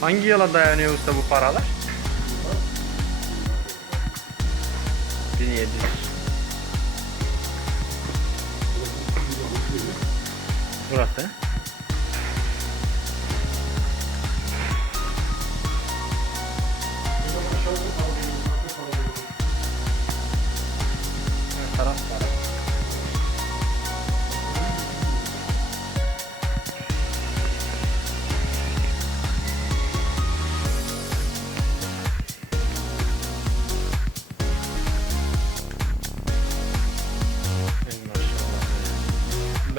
Hangi yıla dayanıyor usta bu paralar? 1700. Burası.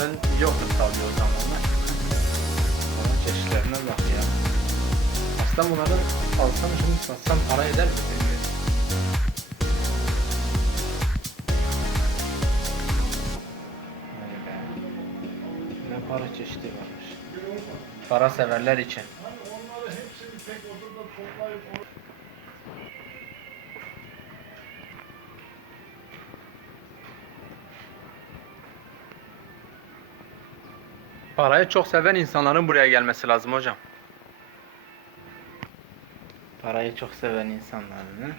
Ben yokum tabii o zamanlar. Ama çeşitlerine bak ya. Aslında bunları alsam şimdi satsam para eder mi para çeşidi varmış. Para severler için. Parayı çok seven insanların buraya gelmesi lazım hocam. Parayı çok seven insanların.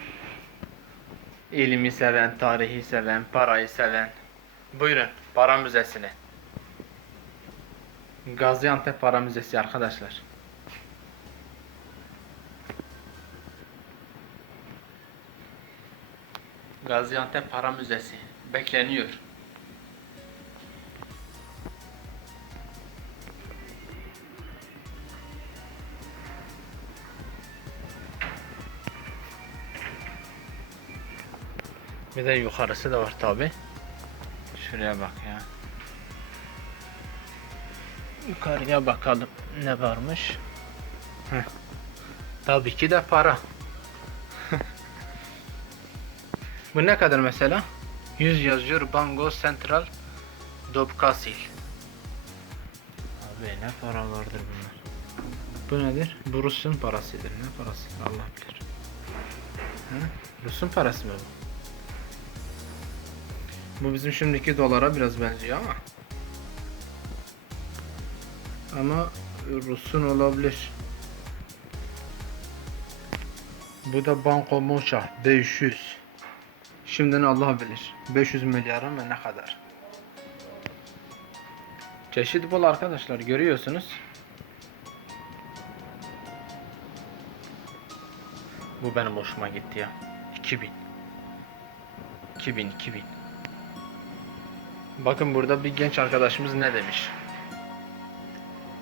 İlmi seven, tarihi seven, parayı seven. Buyurun, para müzesine. Gaziantep Para Müzesi arkadaşlar. Gaziantep Para Müzesi bekleniyor. Bir de yukarısı da var tabi. Şuraya bak ya. Yukarıya bakalım ne varmış. Heh. Tabii ki de para. Bu ne kadar mesela? 100 yazıyor Bango Central Dobkasil. Abi ne para vardır bunlar. Bu nedir? Bu Rus'un parasıdır. Ne parası? Allah bilir. Hı? Rus'un parası mı bu? Bu bizim şimdiki dolara biraz benziyor ama. Ama Rus'un olabilir. Bu da Banko Moça 500. Şimdiden Allah bilir. 500 milyarın mı ne kadar? Çeşit bol arkadaşlar görüyorsunuz. Bu benim hoşuma gitti ya. 2000. 2000 2000. Bakın burada bir genç arkadaşımız ne demiş.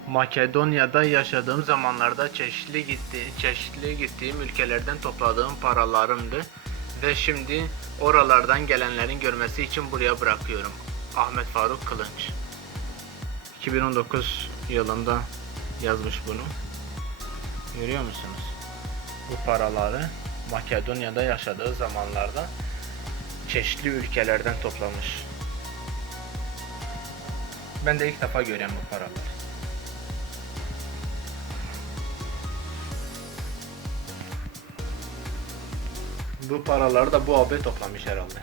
Makedonya'da yaşadığım zamanlarda çeşitli gitti, çeşitli gittiğim ülkelerden topladığım paralarımdı ve şimdi oralardan gelenlerin görmesi için buraya bırakıyorum. Ahmet Faruk Kılınç. 2019 yılında yazmış bunu. Görüyor musunuz? Bu paraları Makedonya'da yaşadığı zamanlarda çeşitli ülkelerden toplamış. Ben de ilk defa görüyorum bu paraları. Bu paraları da bu abi toplamış herhalde.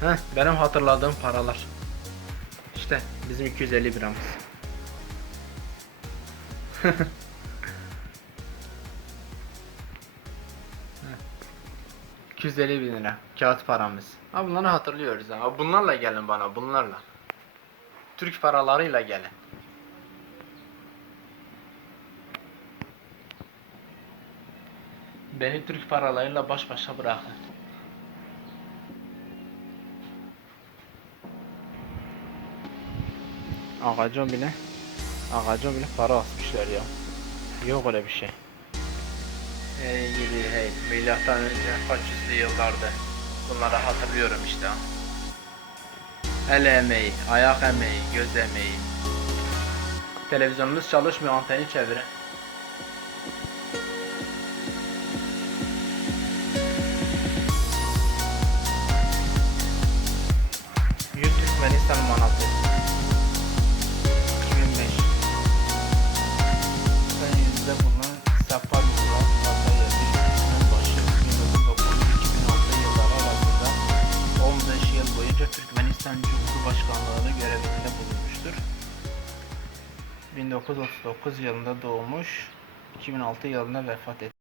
Heh, benim hatırladığım paralar. İşte bizim 250 liramız. 250 bin lira kağıt paramız. Ha bunları hatırlıyoruz ha. Bunlarla gelin bana bunlarla. Türk paralarıyla gelin. Beni Türk paralarıyla baş başa bırakın. Ağaca bile ağaca bile para asmışlar ya. Yok öyle bir şey. Ey gidi hey. Milattan önce kaç yüzlü yıllardı. Bunları hatırlıyorum işte. El emeği, ayak emeği, göz emeği. Televizyonumuz çalışmıyor, anteni çevirin. Boyunca Türkmenistan Cumhurbaşkanlığı görevinde bulunmuştur. 1939 yılında doğmuş, 2006 yılında vefat etti.